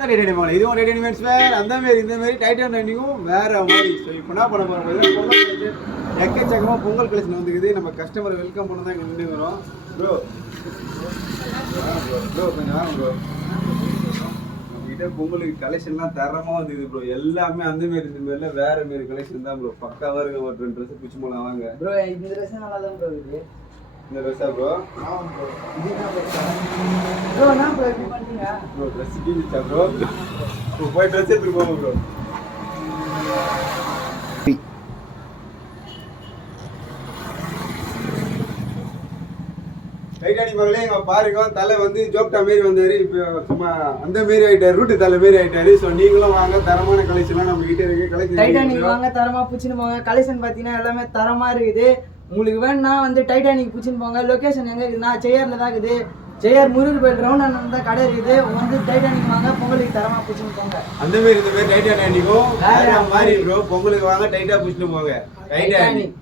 இதுவும் ரெடிமேட்ஸ் வேற அந்த மாதிரி இந்த மாதிரி டைட்டன் நைனியும் வேற மாதிரி. ஸோ இப்போ என்ன பண்ண போகிறோம், பொங்கல் எக்கச்சக்கமாக பொங்கல் கலெக்ஷன் வந்துக்குது. நம்ம கஸ்டமர் வெல்கம் பண்ண தான் இங்கே நின்றுக்கிறோம். ப்ரோ ப்ரோ கொஞ்சம் வாங்க ப்ரோ. நம்மகிட்ட பொங்கலுக்கு கலெக்ஷன்லாம் தரமாக வந்துக்குது ப்ரோ. எல்லாமே அந்த மாரி இந்த மாதிரிலாம் வேற மாரி கலெக்ஷன் தான் ப்ரோ. பக்காவாக இருக்க ஒரு 2 ட்ரெஸ் பிடிச்சி போகலாம் வாங்க ப்ரோ. இந்த ட்ரெஸ் நல்லா தான் ப்ரோ இருக்குது. இந்த ட்ரெஸ்ஸா ப்ரோ? ஆமாம் ப்ரோ. இது என்ன ப்ரோ? நான் ப்ரோ எப்படி பண்ணுறீங்க ப்ரோ? ட்ரெஸ் கீழிச்சா ப்ரோ? போய் ட்ரெஸ் எடுத்துட்டு போங்க ப்ரோ. டைட்டானிக் மகளே இங்க பாருங்க, தலை வந்து ஜோப்டா மாரி வந்தாரு. இப்போ சும்மா அந்த மாரி ஆயிட்டாரு, ரூட்டு தலை மாரி ஆயிட்டாரு. ஸோ நீங்களும் வாங்க, தரமான கலெக்ஷன்லாம் நம்ம கிட்ட இருக்கு. கலெக்ஷன் டைட்டானிக் வாங்க, தரமா பிடிச்சின்னு போங்க. கலெக்ஷன் பார்த்தீங்கன்னா எல்லாமே தரமா இருக்குது. உங்களுக்கு வேணும்னா வந்து டைட்டானிக் பிடிச்சின்னு போங்க. லொக்கேஷன் எங்கே இருக்குதுன்னா ஜெயர்ல தான் இருக்குது. ஜெயர் முருகர் கோயில் கிரவுண்ட் அண்ணன் தான் கடை இருக்குது. வந்து டைட்டானிக் வாங்க, பொங்கலுக்கு தரமா பிடிச்சின்னு போங்க. அந்த மாரி இந்த மாதிரி டைட்டானிக்கும் வேற மாதிரி ப்ரோ. பொங்கலுக்கு வாங்க, டைட்டா பிடிச்சின்னு போங்க. டைட்டானிக்